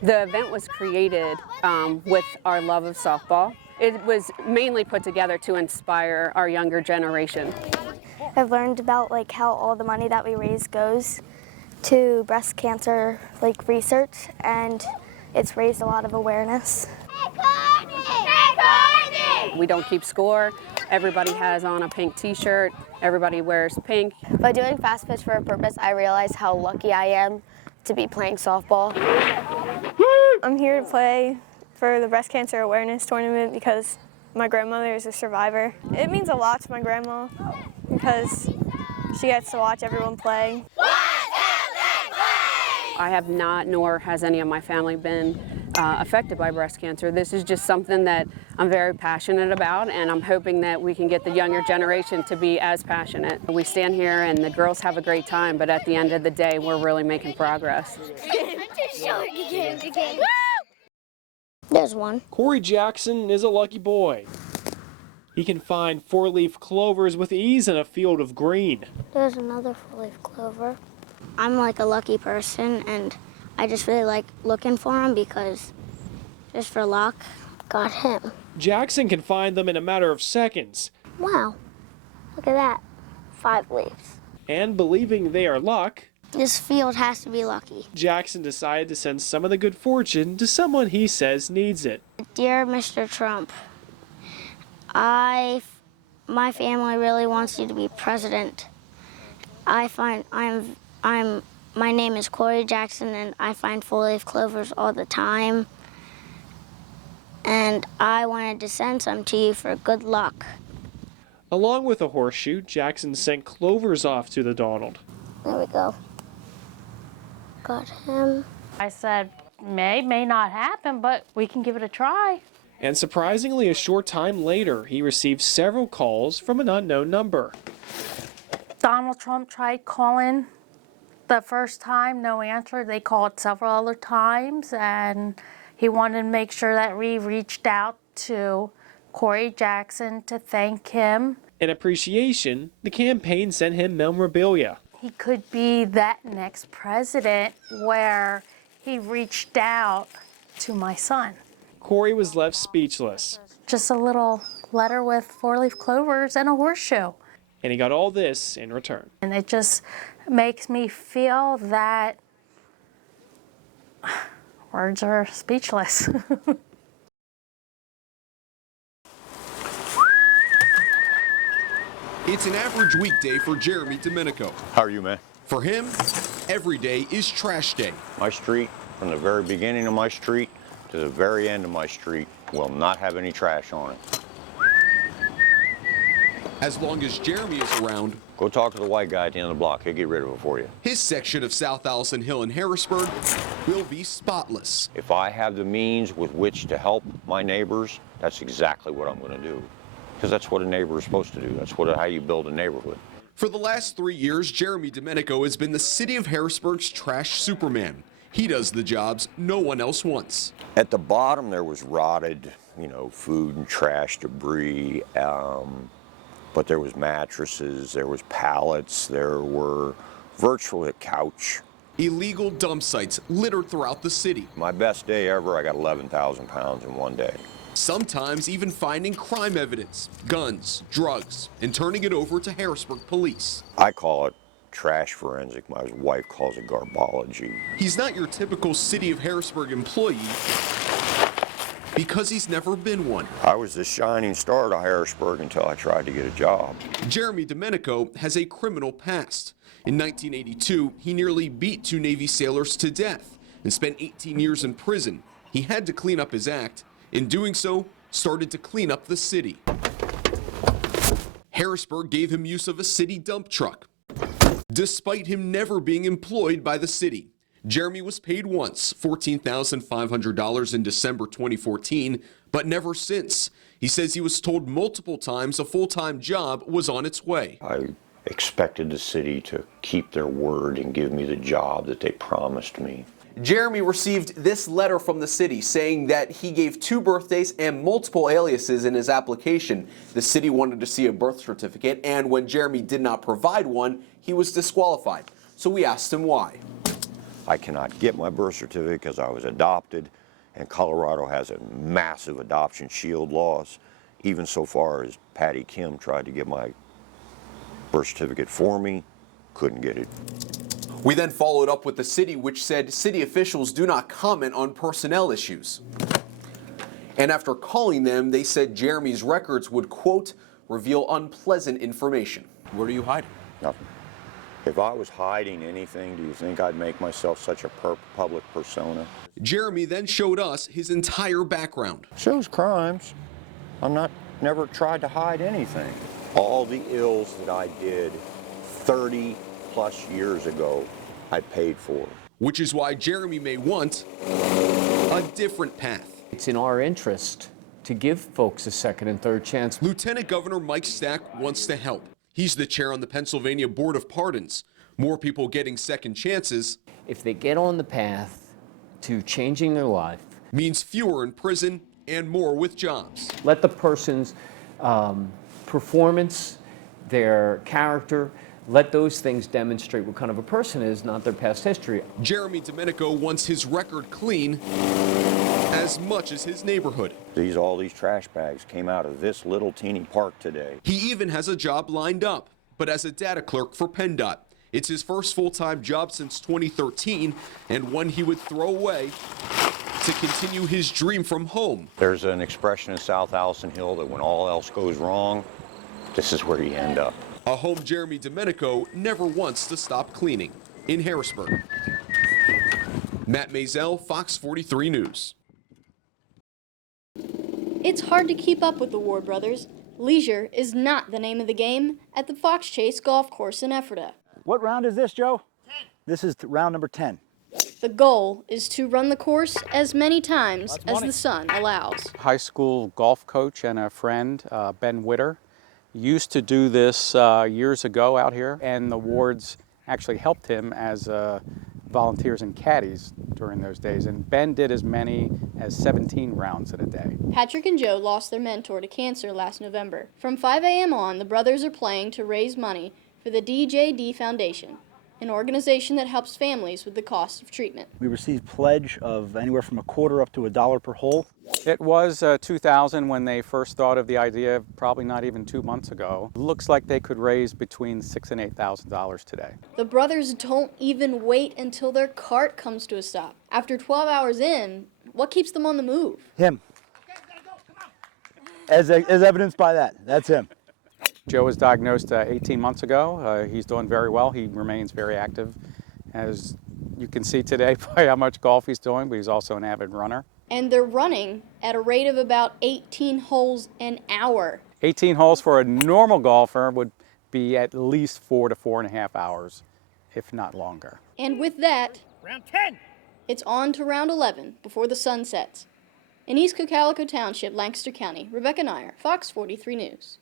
The event was created with our love of softball. It was mainly put together to inspire our younger generation. I've learned about how all the money that we raise goes to breast cancer research, and it's raised a lot of awareness. We don't keep score. Everybody has on a pink t-shirt. Everybody wears pink. By doing Fast Pitch for a Purpose, I realize how lucky I am to be playing softball. I'm here to play for the breast cancer awareness tournament because my grandmother is a survivor. It means a lot to my grandma because she gets to watch everyone play. I have not, nor has any of my family been affected by breast cancer. This is just something that I'm very passionate about, and I'm hoping that we can get the younger generation to be as passionate. We stand here and the girls have a great time, but at the end of the day, we're really making progress. There's one. Corey Jackson is a lucky boy. He can find four-leaf clovers with ease in a field of green. There's another four-leaf clover. I'm a lucky person, and I just really like looking for them because just for luck, got him. Jackson can find them in a matter of seconds. Wow, look at that, 5 leaves. And believing they are luck, This field has to be lucky. Jackson decided to send some of the good fortune to someone he says needs it. Dear Mr. Trump, my family really wants you to be president. My name is Corey Jackson, and I find four-leaf clovers all the time. And I wanted to send some to you for good luck. Along with a horseshoe, Jackson sent clovers off to the Donald. There we go. Got him. I said, may not happen, but we can give it a try. And surprisingly, a short time later, he received several calls from an unknown number. Donald Trump tried calling the first time, no answer. They called several other times, and he wanted to make sure that we reached out to Corey Jackson to thank him. In appreciation, the campaign sent him memorabilia. He could be that next president where he reached out to my son. Corey was left speechless. Just a little letter with four-leaf clovers and a horseshoe. And he got all this in return. And it just makes me feel that words are speechless. It's an average weekday for Jeremy Domenico. How are you, man? For him, every day is trash day. My street, from the very beginning of my street to the very end of my street, will not have any trash on it. As long as Jeremy is around, go talk to the white guy at the end of the block. He'll get rid of it for you. His section of South Allison Hill in Harrisburg will be spotless. If I have the means with which to help my neighbors, that's exactly what I'm going to do. Because that's what a neighbor is supposed to do. That's how you build a neighborhood. For the last 3 years, Jeremy Domenico has been the city of Harrisburg's trash superman. He does the jobs no one else wants. At the bottom, there was rotted, food and trash debris. But there was mattresses, there was pallets, there were virtually a couch. Illegal dump sites littered throughout the city. My best day ever, I got 11,000 pounds in one day. Sometimes even finding crime evidence, guns, drugs, and turning it over to Harrisburg police. I call it trash forensic. My wife calls it garbology. He's not your typical city of Harrisburg employee because he's never been one. I was the shining star to Harrisburg until I tried to get a job. Jeremy Domenico has a criminal past. In 1982, he nearly beat 2 Navy sailors to death and spent 18 years in prison. He had to clean up his act. In doing so, started to clean up the city. Harrisburg gave him use of a city dump truck. Despite him never being employed by the city, Jeremy was paid once, $14,500 in December 2014, but never since. He says he was told multiple times a full-time job was on its way. I expected the city to keep their word and give me the job that they promised me. Jeremy received this letter from the city saying that he gave 2 birthdays and multiple aliases in his application. The city wanted to see a birth certificate, and when Jeremy did not provide one, he was disqualified. So we asked him why. I cannot get my birth certificate because I was adopted, and Colorado has a massive adoption shield laws, even so far as Patty Kim tried to get my birth certificate for me, couldn't get it. We then followed up with the city, which said city officials do not comment on personnel issues. And after calling them, they said Jeremy's records would, quote, reveal unpleasant information. What are you hiding? Nothing. If I was hiding anything, do you think I'd make myself such a public persona? Jeremy then showed us his entire background. Shows crimes. Never tried to hide anything. All the ills that I did 30 plus years ago, I paid for. Which is why Jeremy may want a different path. It's in our interest to give folks a second and third chance. Lieutenant Governor Mike Stack wants to help. He's the chair on the Pennsylvania Board of Pardons. More people getting second chances. If they get on the path to changing their life, means fewer in prison and more with jobs. let the person's performance, their character, let those things demonstrate what kind of a person is, not their past history. Jeremy Domenico wants his record clean as much as his neighborhood. All these trash bags came out of this little teeny park today. He even has a job lined up, but as a data clerk for PennDOT. It's his first full-time job since 2013 and one he would throw away to continue his dream from home. There's an expression in South Allison Hill that when all else goes wrong, this is where you end up. A home Jeremy Domenico never wants to stop cleaning in Harrisburg. Matt Maisel, Fox 43 News. It's hard to keep up with the Ward brothers. Leisure is not the name of the game at the Fox Chase Golf Course in Ephrata. What round is this, Joe? 10. This is round number 10. The goal is to run the course as many times as the sun allows. High school golf coach and a friend, Ben Witter, used to do this years ago out here, and the Wards actually helped him as volunteers and caddies during those days, and Ben did as many as 17 rounds in a day. Patrick and Joe lost their mentor to cancer last November. From 5 a.m. on, the brothers are playing to raise money for the DJD Foundation, an organization that helps families with the cost of treatment. We received pledge of anywhere from $0.25 up to $1 per hole. It was 2000 when they first thought of the idea, probably not even 2 months ago. Looks like they could raise between $6,000 and $8,000 today. The brothers don't even wait until their cart comes to a stop. After 12 hours in, what keeps them on the move? Him. As evidenced by that, that's him. Joe was diagnosed 18 months ago. He's doing very well. He remains very active, as you can see today by how much golf he's doing, but he's also an avid runner. And they're running at a rate of about 18 holes an hour. 18 holes for a normal golfer would be at least 4 to 4.5 hours, if not longer. And with that, round 10. It's on to round 11 before the sun sets. In East Cocalico Township, Lancaster County, Rebecca Nyer, Fox 43 News.